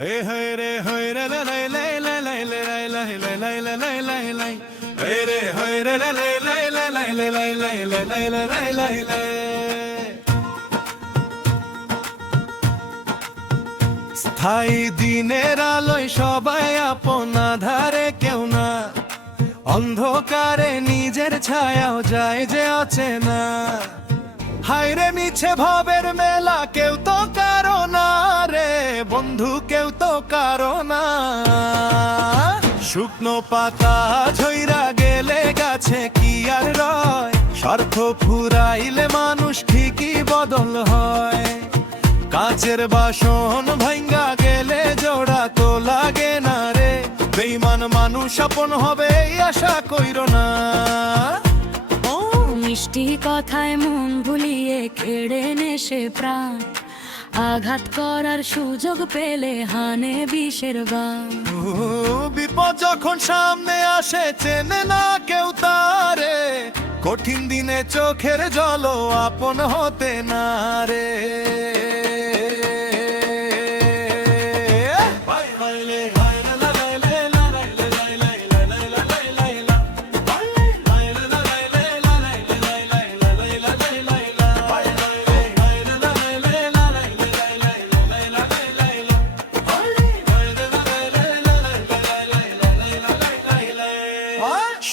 Hey hey re hey re la la la la la la la la la la la la la. Hey re hey re la la la la la la la la la la la la la. স্থায়ী দিনের আলোয় সবাই আপন, আধারে কেউ না। অন্ধকারে নিজের ছায়াও যায় যে অচেনা। হায়রে মিছে ভাবের মেলা, কেউ তো কারো না রে বন্ধু, কেউ তো কারো না। শুকনো পাতা ঝইরা গেলে গাছে কি আর রয়, স্বার্থ ফুরাইলে মানুষ ঠিকই বদল হয়। কাচের বাসন ভাঙ্গা গেলে জোড়া তো লাগে না রে, বেঈমান মানুষ আপন হবে এই আশা কইরো না। মিষ্টি কথায় মন ভুলিয়ে কেড়ে নেশে প্রাণ, আঘাত করার সুযোগ পেলে হানে বিষের বাণ। বিপদ যখন সামনে আসে চেনে না কেউ তারে, কঠিন দিনে চোখের জলও আপন হতে না রে।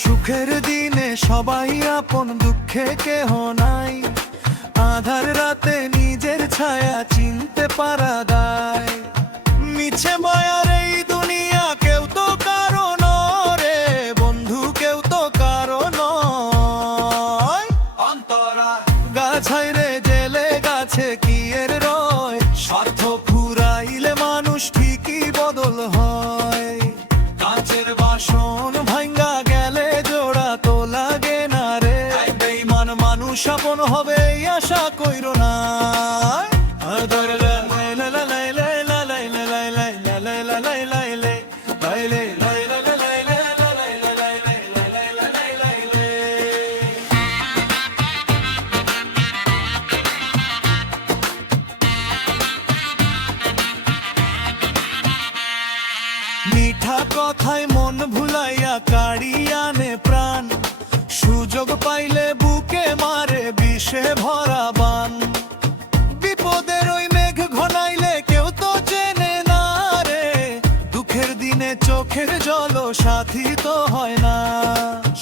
সুখের দিনে সবাই আপন, দুঃখে কেহ নাই। আধার রাতে নিজের ছায়া চিনতে পারা দায়। মিছে মায়ার এই দুনিয়া, কেউ তো কারো রে বন্ধু, কেউ তো কারো নয়। অন্তরা গাছাই রে জেলে গাছে কি এর রয়, স্বার্থ ফুরাইলে মানুষ ঠিকই বদল হয়। কাচের বাসন ভাঙ্গা গেলে জোড়া তো লাগে না রে, বেঈমান মানুষ আপন হবে এই আশা কইরো না। মিঠা কথায় মন ভুলাইয়া কাড়ি আনে প্রাণ, সুযোগ পাইলে বুকে মারে বিষে ভরা বান। বিপদের ওই মেঘ ঘনাইলে কেউ তো চেনে না রে, দুঃখের দিনে চোখের জল সাথী তো হয় না।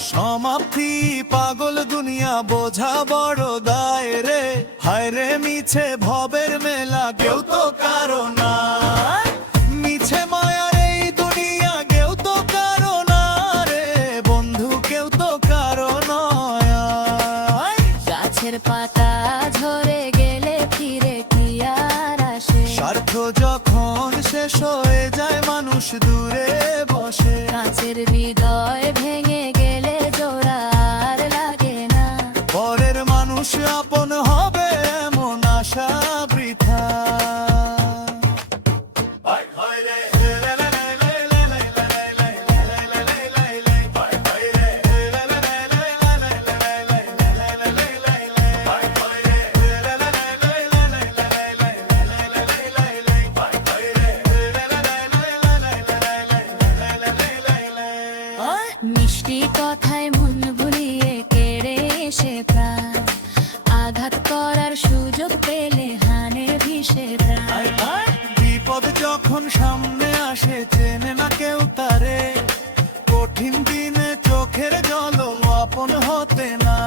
সমাপ্তি পাগল দুনিয়া বোঝা বড় দায় রে, হায় রে মিছে ভবের মেলা, কেউ তো কারো না। মিছে মায়ার এই দুনিয়া, কেউ তো কারো না রে বন্ধু, কেউ তো কারো নয়। গাছের পাতা ঝরে গেলে ফিরে কি আর আসে, স্বার্থ যখন শেষ হয়ে যায় মানুষ দূরে বসে। কাঁচের হৃদয় ভেঙে গেলে জোড়া আর লাগে না, পরের মানুষ আপন হবে এমন আশা বৃথা। মিষ্টি কথায় মন ভুলিয়ে কেড়ে এসে প্রাণ, আঘাত করার সুযোগ পেলে হানে ভিসে প্রাণ। বিপদ যখন সামনে আসে চেনে না কেউ তারে, কঠিন দিনে চোখের জল আপন হতে না।